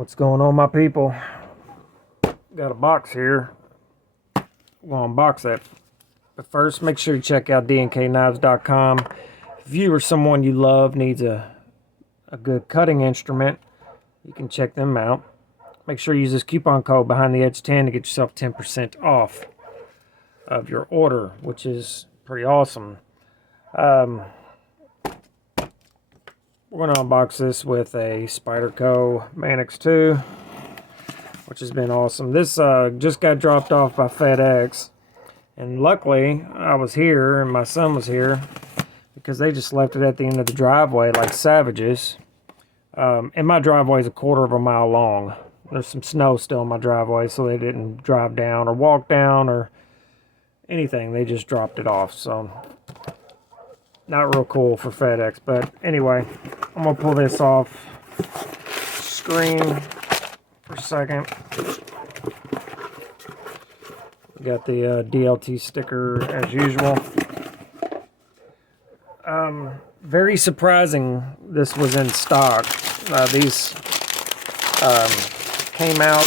What's going on, my people? Got a box here. We'll unbox that. But first, make sure you check out DNKKnives.com. If you or someone you love needs a good cutting instrument, you can check them out. Make sure you use this coupon code behind the edge 10 to get yourself 10% off of your order, which is pretty awesome. We're going to unbox this with a Spyderco Manix 2, which has been awesome. This just got dropped off by FedEx, and luckily I was here and my son was here because they just left it at the end of the driveway like savages. And my driveway is a quarter of a mile long. There's some snow still in my driveway, so they didn't drive down or walk down or anything. They just dropped it off, so not real cool for FedEx. But anyway, I'm gonna pull this off screen for a second. Got the DLT sticker as usual. Very surprising this was in stock. These came out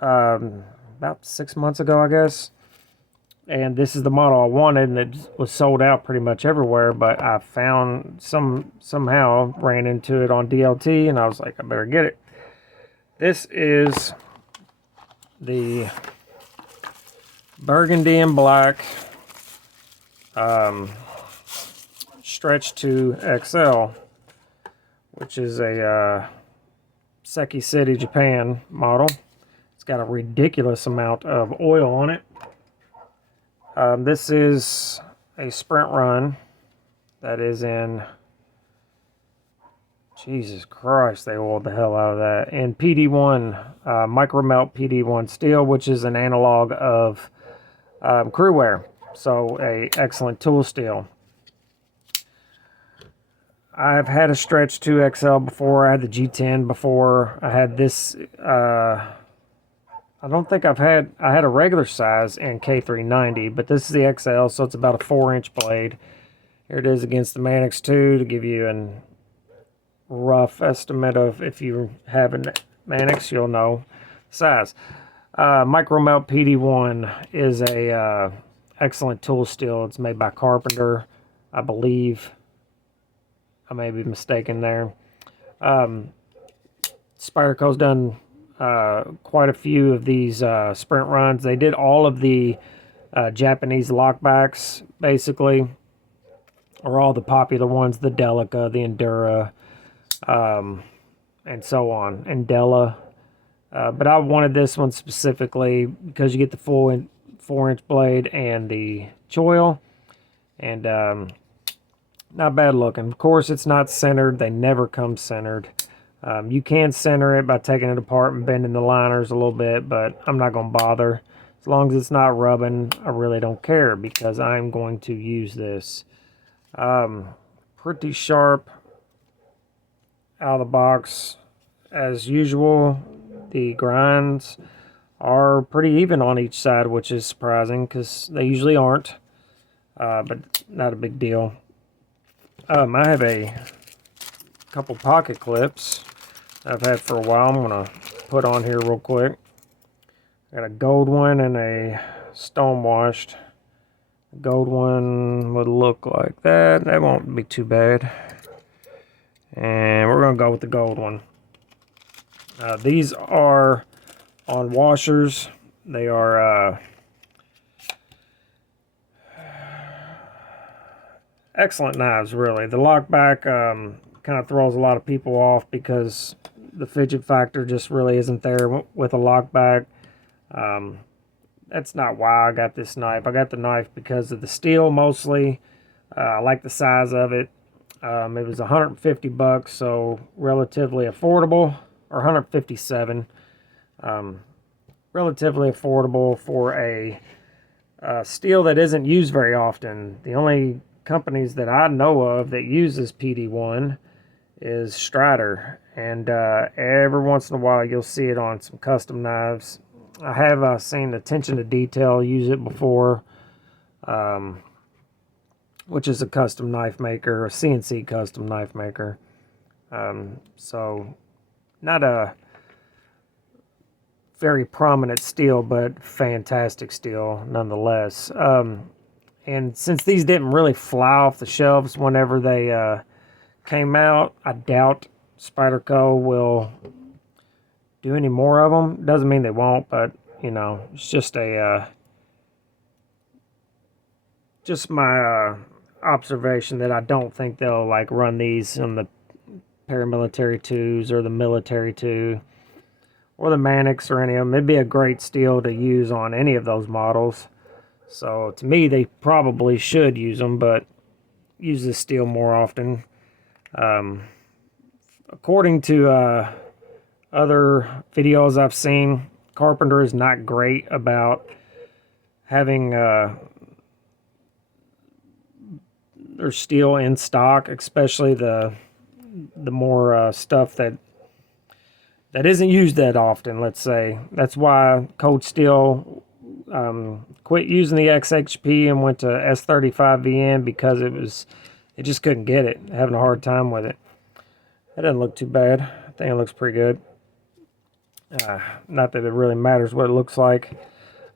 about 6 months ago, I guess. And this is the model I wanted, and it was sold out pretty much everywhere, but I found somehow ran into it on DLT, and I was like, I better get it. This is the burgundy and black stretch to XL, which is a Seki City, Japan model. It's got a ridiculous amount of oil on it. This is a sprint run that is in, Jesus Christ, they oiled the hell out of that, in PD1, micro melt PD1 steel, which is an analog of crew wear, so a excellent tool steel. I've had a stretch 2XL before. I had the G10 before. I had this, I don't think I had a regular size in K390, but this is the XL, so it's about a 4-inch blade. Here it is against the Manix 2 to give you a rough estimate of, if you have a Manix, you'll know size. Micro Melt PD1 is a excellent tool steel. It's made by Carpenter, I believe. I may be mistaken there. Spyderco's done quite a few of these sprint runs. They did all of the Japanese lockbacks, basically, or all the popular ones, the Delica, the Endura, and so on, and Della. But I wanted this one specifically because you get the full 4-inch blade and the choil, and not bad looking. Of course, it's not centered. They never come centered. You can center it by taking it apart and bending the liners a little bit, but I'm not going to bother. As long as it's not rubbing, I really don't care because I'm going to use this. Pretty sharp out of the box as usual. The grinds are pretty even on each side, which is surprising because they usually aren't, but not a big deal. I have a couple pocket clips I've had for a while. I'm going to put on here real quick. I got a gold one and a stone washed. The gold one would look like that. That won't be too bad. And we're going to go with the gold one. These are on washers. They are excellent knives, really. The lockback kind of throws a lot of people off because the fidget factor just really isn't there with a lockback. That's not why I got this knife. I got the knife because of the steel mostly. I like the size of it. It was 150 bucks, so relatively affordable, or 157. Relatively affordable for a steel that isn't used very often. The only companies that I know of that uses PD1 is Strider, and every once in a while you'll see it on some custom knives. I have seen Attention to Detail use it before. which is a custom knife maker, a CNC custom knife maker. So not a very prominent steel, but fantastic steel nonetheless. And since these didn't really fly off the shelves whenever they came out, I doubt Spyderco will do any more of them. Doesn't mean they won't, but you know, it's just a just my observation that I don't think they'll like run these on the paramilitary 2s or the military 2 or the Mannix or any of them. It'd be a great steel to use on any of those models. So to me, they probably should use them, but use this steel more often. According to other videos I've seen, Carpenter is not great about having their steel in stock, especially the more stuff that isn't used that often, let's say. That's why Cold Steel quit using the XHP and went to S35VN, because it just couldn't get it, having a hard time with it. That doesn't look too bad. I think it looks pretty good. Not that it really matters what it looks like.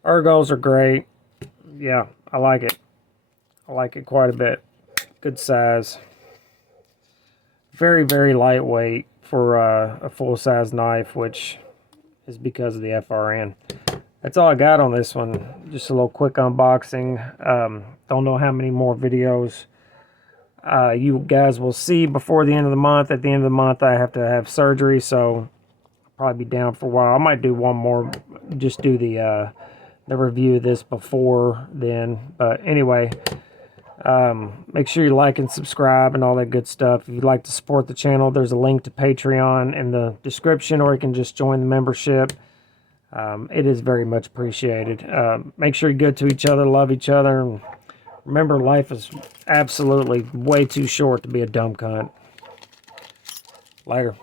Ergos are great. Yeah, I like it. I like it quite a bit. Good size. Very, very lightweight for a full-size knife, which is because of the FRN. That's all I got on this one. Just a little quick unboxing. Don't know how many more videos you guys will see before the end of the month. At the end of the month, I have to have surgery, so I'll probably be down for a while. I might do one more, just do the review of this before then. But anyway, make sure you like and subscribe and all that good stuff. If you'd like to support the channel, there's a link to Patreon in the description, or you can just join the membership. It is very much appreciated. Make sure you're good to each other, love each other, and remember, life is absolutely way too short to be a dumb cunt. Later.